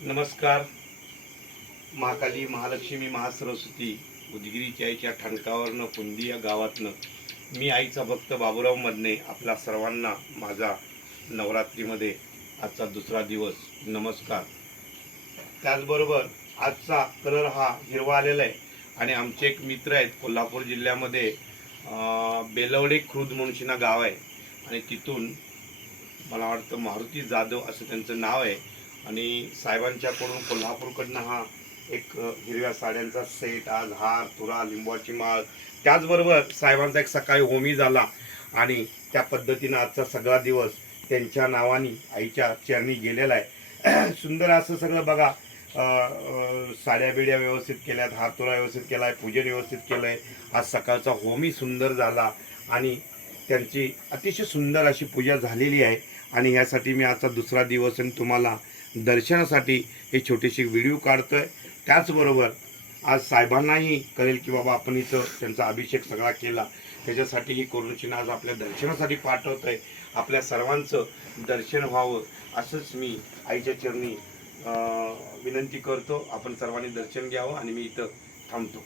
नमस्कार. महाकाली, महालक्ष्मी, महासरस्वती उदगिरीच्या आईच्या ठणकावरनं पुंदी या गावातनं मी आईचा भक्त बाबूराव मदने आपल्या सर्वांना माझा नवरात्रीमध्ये आजचा दुसरा दिवस नमस्कार. त्याचबरोबर आजचा कलर हा हिरवा आलेला आहे आणि आमचे एक मित्र आहेत कोल्हापूर जिल्ह्यामध्ये बेलवडे खुर्द म्हणून गाव आहे आणि तिथून मला वाटतं मारुती जाधव असं त्यांचं नाव आहे आणि साहेबांच्याकडून कोल्हापूरकडनं हा एक हिरव्या साड्यांचा सेट, आज हार, तुरा, लिंबूची माळ, त्याचबरोबर साहेबांचा एक सकाळी होमी झाला आणि त्या पद्धतीनं आजचा सगळा दिवस त्यांच्या नावाने आईच्या चरणी गेलेला आहे. सुंदर असं सगळं बघा, साड्या बिड्या व्यवस्थित केल्यात, हार तुरा व्यवस्थित केला आहे, पूजन व्यवस्थित केलं आहे. आज सकाळचा होमी सुंदर झाला आणि त्यांची अतिशय सुंदर अशी पूजा झालेली आहे आणि ह्यासाठी मी आजचा दुसरा दिवस आणि तुम्हाला दर्शनासाठी हे छोटीशी व्हिडिओ काढतोय. त्याचबरोबर आज साहेबांनाही कळेल की बाबा आपण इथं त्यांचा अभिषेक सगळा केला, त्याच्यासाठीही करून आज आपल्या दर्शनासाठी पाठवतोय. आपल्या सर्वांचं दर्शन व्हावं असंच मी आईच्या चरणी विनंती करतो. आपण सर्वांनी दर्शन घ्यावं आणि मी इथं थांबतो.